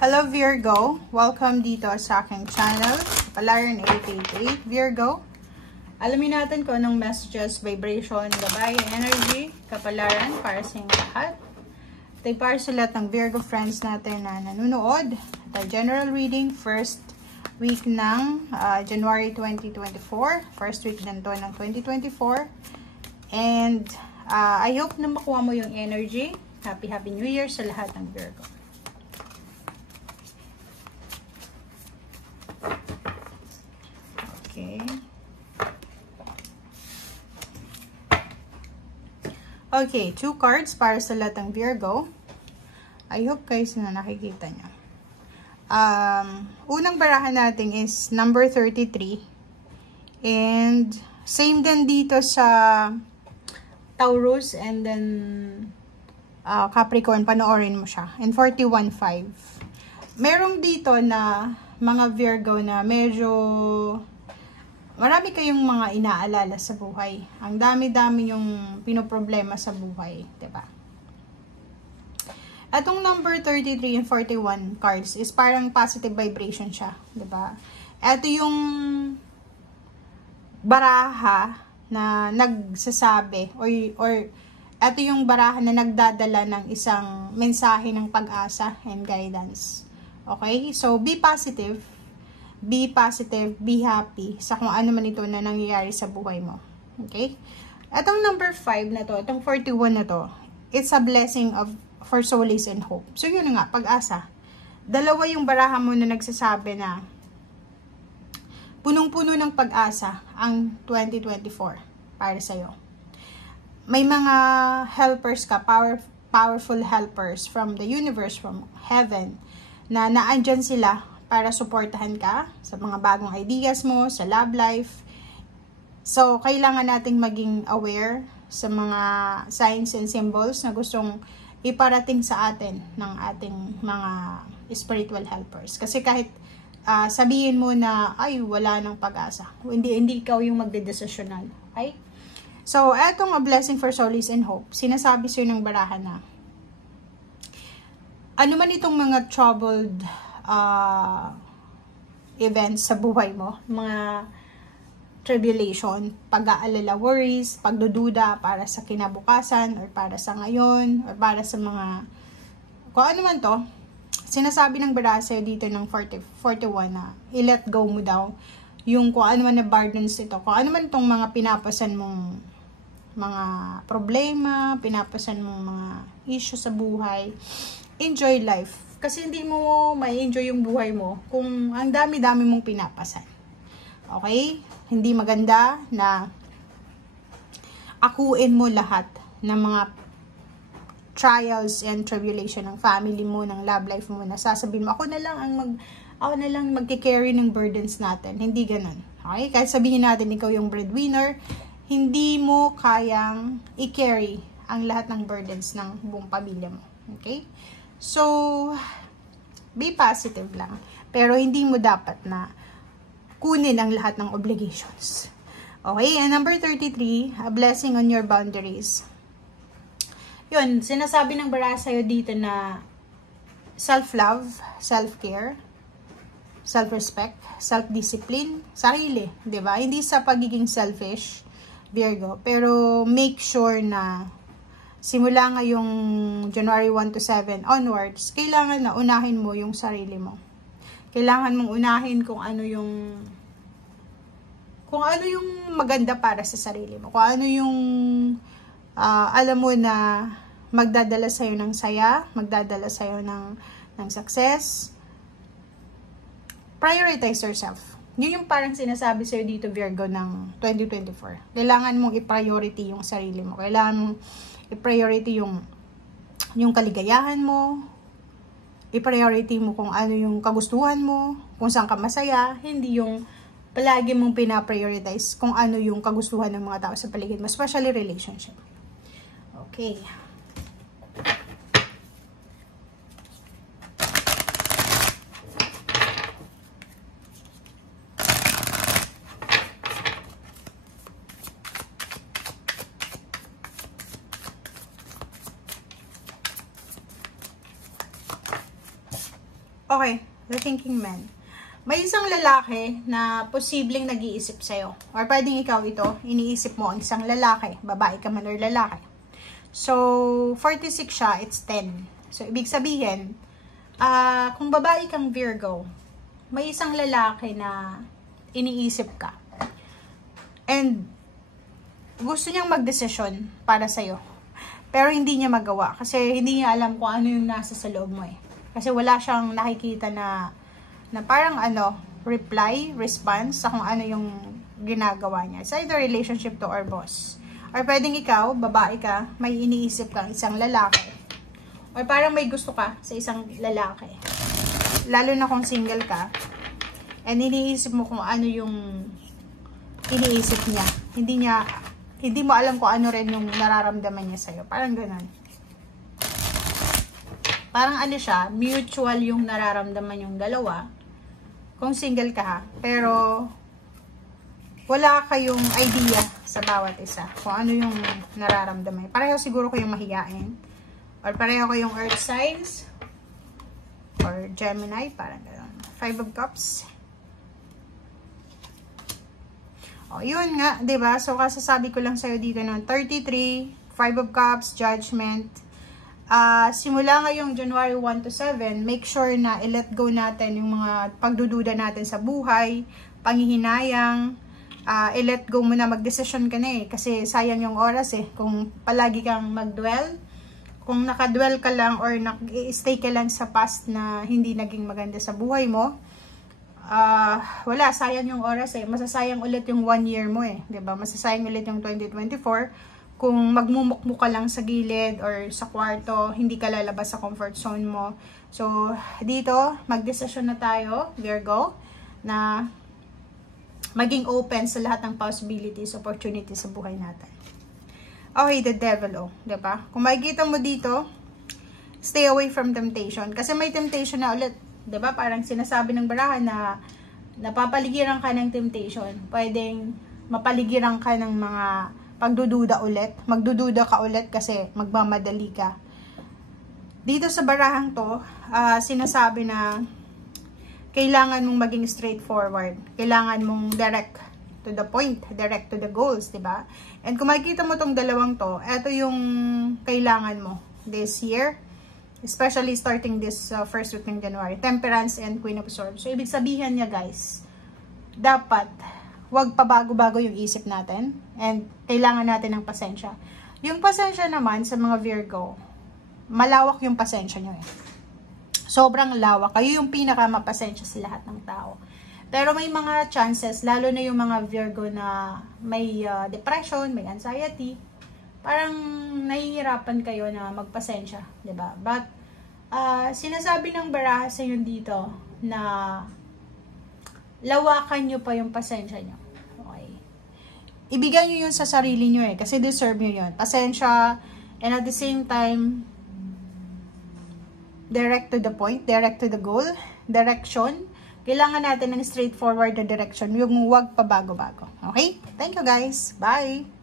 Hello Virgo! Welcome dito sa aking channel, Kapalaran 888 Virgo. Alamin natin kung anong messages, vibration, gabay, energy, kapalaran para sa inyong lahat. Ito para sa lahat ng Virgo friends natin na nanonood. Ito general reading, first week ng January 2024. First week din to ng 2024. And I hope na makuha mo yung energy. Happy New Year sa lahat ng Virgo. Okay, 2 cards para sa lahat ng Virgo. I hope guys na nakikita nyo. Unang barahan natin is number 33. And same din dito sa Taurus and then Capricorn, panoorin mo siya. And 41.5. Merong dito na mga Virgo na medyo marami kayong mga inaalala sa buhay. Ang dami-dami yung pinoproblema sa buhay, 'di ba? Atong number 33 and 41 cards is parang positive vibration siya, 'di ba? Ito yung baraha na nagsasabi or ito yung baraha na nagdadala ng isang mensahe ng pag-asa and guidance. Okay? So be positive. Be positive, be happy sa kung ano man ito na nangyayari sa buhay mo. Okay? Itong number 5 na to, itong 41 na to, it's a blessing for solace and hope. So yun nga, pag-asa. Dalawa yung baraha mo na nagsasabi na punong-puno ng pag-asa ang 2024 para sa'yo. May mga helpers ka, powerful helpers from the universe, from heaven, na naandyan sila para suportahan ka sa mga bagong ideas mo, sa love life. So, kailangan nating maging aware sa mga signs and symbols na gustong iparating sa atin ng ating mga spiritual helpers. Kasi kahit sabihin mo na, ay, wala nang pag-asa. Hindi ikaw yung magdedesisyonan. Okay? So, etong a blessing for solace and hope. Sinasabi sa'yo ng barahan na, ano man itong mga troubled events sa buhay mo, mga tribulation, pag-aalala, worries, pagdududa para sa kinabukasan or para sa ngayon or para sa mga kung ano man to, sinasabi ng baraha dito ng 41 na i-let go mo daw yung kung ano man na burdens ito, kung ano man itong mga pinapasan mong mga problema, pinapasan mong mga issue sa buhay. Enjoy life. Kasi hindi mo may enjoy yung buhay mo kung ang dami-dami mong pinapasan. Okay? Hindi maganda na akuin mo lahat ng mga trials and tribulation ng family mo, ng love life mo, na sasabihin mo, ako na lang magki-carry ng burdens natin. Hindi ganun. Okay? Kahit sabihin natin ikaw yung breadwinner, hindi mo kayang i-carry ang lahat ng burdens ng buong pamilya mo. Okay? So, be positive lang. Pero hindi mo dapat na kunin ang lahat ng obligations. Okay? And number 33, a blessing on your boundaries. Yun, sinasabi ng baraha sa'yo dito na self-love, self-care, self-respect, self-discipline, sarili. Diba? Hindi sa pagiging selfish, Virgo. Pero make sure na simula ngayong January 1 to 7 onwards, kailangan na unahin mo yung sarili mo. Kailangan mong unahin kung ano yung maganda para sa sarili mo. Kung ano yung alam mo na magdadala sa'yo ng saya, magdadala sa'yo ng success. Prioritize yourself. Yun yung parang sinasabi sa'yo dito, Virgo, ng 2024. Kailangan mong i-priority yung sarili mo. Kailangan mong i-priority yung kaligayahan mo, i-priority mo kung ano yung kagustuhan mo, kung saan ka masaya, hindi yung palagi mong pina-prioritize kung ano yung kagustuhan ng mga tao sa paligid mo, especially relationship. Okay. Okay, the thinking man. May isang lalaki na posibleng nag-iisip sa'yo. Or pwedeng ikaw ito, iniisip mo ang isang lalaki. Babae ka man or lalaki. So, 46 siya, it's 10. So, ibig sabihin, kung babae kang Virgo, may isang lalaki na iniisip ka. And, gusto niyang magdesisyon para sa'yo. Pero hindi niya magawa. Kasi hindi niya alam kung ano yung nasa sa loob mo eh. Kasi wala siyang nakikita na parang response sa kung ano yung ginagawa niya. It's either relationship to or boss. Or pwedeng ikaw, babae ka, may iniisip kang isang lalaki. Or parang may gusto ka sa isang lalaki. Lalo na kung single ka. And iniisip mo kung ano yung iniisip niya. Hindi mo alam kung ano rin yung nararamdaman niya sa'yo. Parang ganun. Parang ano siya, mutual yung nararamdaman yung dalawa. Kung single ka ha. Pero, wala kayong idea sa bawat isa. Kung ano yung nararamdaman. Pareho siguro kayong mahiyain. Or pareho kayong earth signs. Or Gemini. Parang gano'n. 5 of Cups. O, yun nga. Diba? So, kasasabi ko lang sa'yo dito ng 33, 5 of Cups, Judgment. Simula ngayong January 1 to 7, make sure na i-let go natin yung mga pagdududa natin sa buhay, panghihinayang, i-let go mo na, mag-decision ka na eh, kasi sayang yung oras eh, kung palagi kang mag-dwell, kung nakadwell ka lang or nag-stay ka lang sa past na hindi naging maganda sa buhay mo, wala, sayang yung oras eh, masasayang ulit yung 1 year mo eh, diba? Masasayang ulit yung 2024, kung magmumukmo ka lang sa gilid or sa kwarto, hindi ka lalabas sa comfort zone mo. So, dito, mag-desisyon na tayo, Virgo, na maging open sa lahat ng possibilities, opportunities sa buhay natin. Okay, the devil, diba? Kung makikita mo dito, stay away from temptation. Kasi may temptation na ulit, diba? Parang sinasabi ng barahan na napapaligiran ka ng temptation. Pwedeng mapaligiran ka ng mga pagdududa ulit. Magdududa ka ulit kasi magmamadali ka. Dito sa barahang to, sinasabi na kailangan mong maging straightforward. Kailangan mong direct to the point, direct to the goals, diba? And kung makikita mo tong dalawang to, ito yung kailangan mo this year, especially starting this first week ng January. Temperance and Queen of Swords. So, ibig sabihin niya guys, dapat wag pabago-bago yung isip natin and kailangan natin ng pasensya. Yung pasensya naman sa mga Virgo, malawak yung pasensya nyo eh. Sobrang lawak. Kayo yung pinaka-mapasensya sa lahat ng tao. Pero may mga chances, lalo na yung mga Virgo na may depression, may anxiety, parang nahihirapan kayo na magpasensya, 'di ba? But sinasabi ng baraha sa inyo dito na lawakan nyo pa yung pasensya nyo. Okay. Ibigay nyo yun sa sarili nyo eh. Kasi deserve nyo yun. Pasensya. And at the same time, direct to the point. Direct to the goal. Direction. Kailangan natin ng straightforward na direction. Yung huwag pa bago-bago. Okay? Thank you guys. Bye!